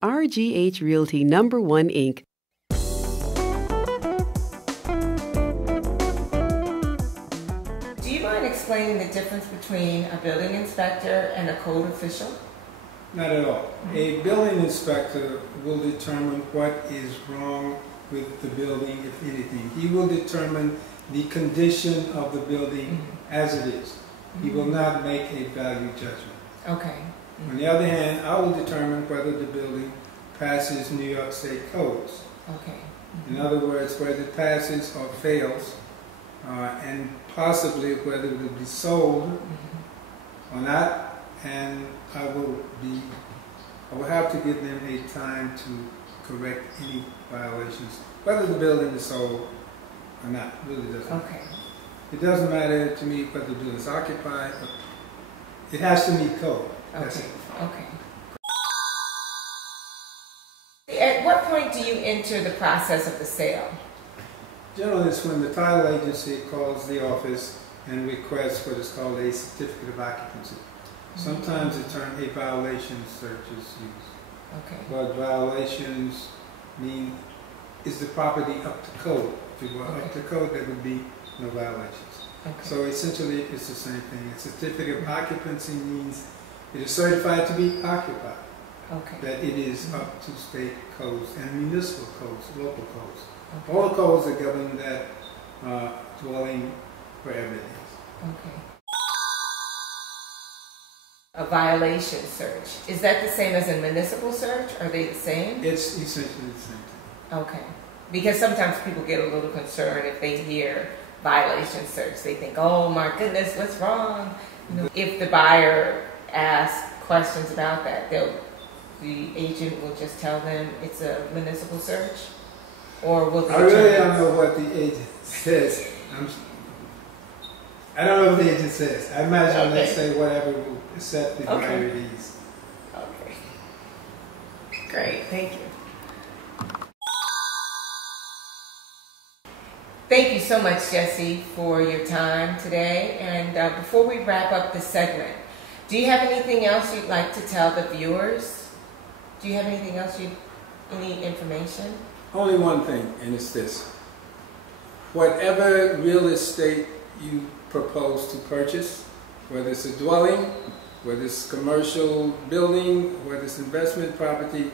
RGH Realty Number 1 Inc. Do you mind explaining the difference between a building inspector and a code official? Not at all. A building inspector will determine what is wrong with the building, if anything. He will determine the condition of the building as it is. He will not make a value judgment. Okay. On the other hand, I will determine whether the building passes New York State codes. Okay. In other words, whether it passes or fails, and possibly whether it will be sold or not, and I will have to give them a time to correct any violations, whether the building is sold or not. It really doesn't matter. Okay. It doesn't matter to me whether the building is occupied. It has to meet code. That's Okay. it. Okay. At what point do you enter the process of the sale? Generally, it's when the title agency calls the office and requests what is called a certificate of occupancy. Sometimes a violation search is used. Okay. But violations mean, is the property up to code? If it were up to code, there would be no violations. Okay. So essentially, it's the same thing. A certificate of occupancy means it is certified to be occupied. Okay. That it is up to state codes and municipal codes, local codes. Okay. All codes that govern that dwelling wherever it is. Okay. A violation search. Is that the same as a municipal search? Are they the same? It's essentially the same thing. Okay. Because sometimes people get a little concerned if they hear violation search. They think, oh my goodness, what's wrong? You know, if the buyer asks questions about that, the agent will just tell them it's a municipal search? Or will the I really don't know what the agent says. I don't know what the agent says. I imagine they say whatever will set the buyer at ease. Okay. Great, thank you. Thank you so much, Jesse, for your time today. And before we wrap up this segment, do you have anything else you'd like to tell the viewers? Do you have anything else any information? Only one thing, and it's this. Whatever real estate you propose to purchase, whether it's a dwelling, whether it's commercial building, whether it's investment property,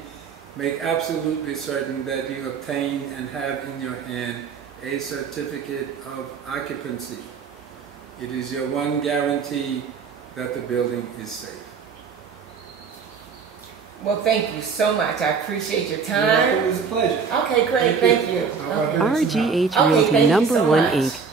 make absolutely certain that you obtain and have in your hand a certificate of occupancy. It is your one guarantee that the building is safe. Well, thank you so much. I appreciate your time. It was a pleasure. Okay, great. Thank you. RGH Realty Number 1 Inc.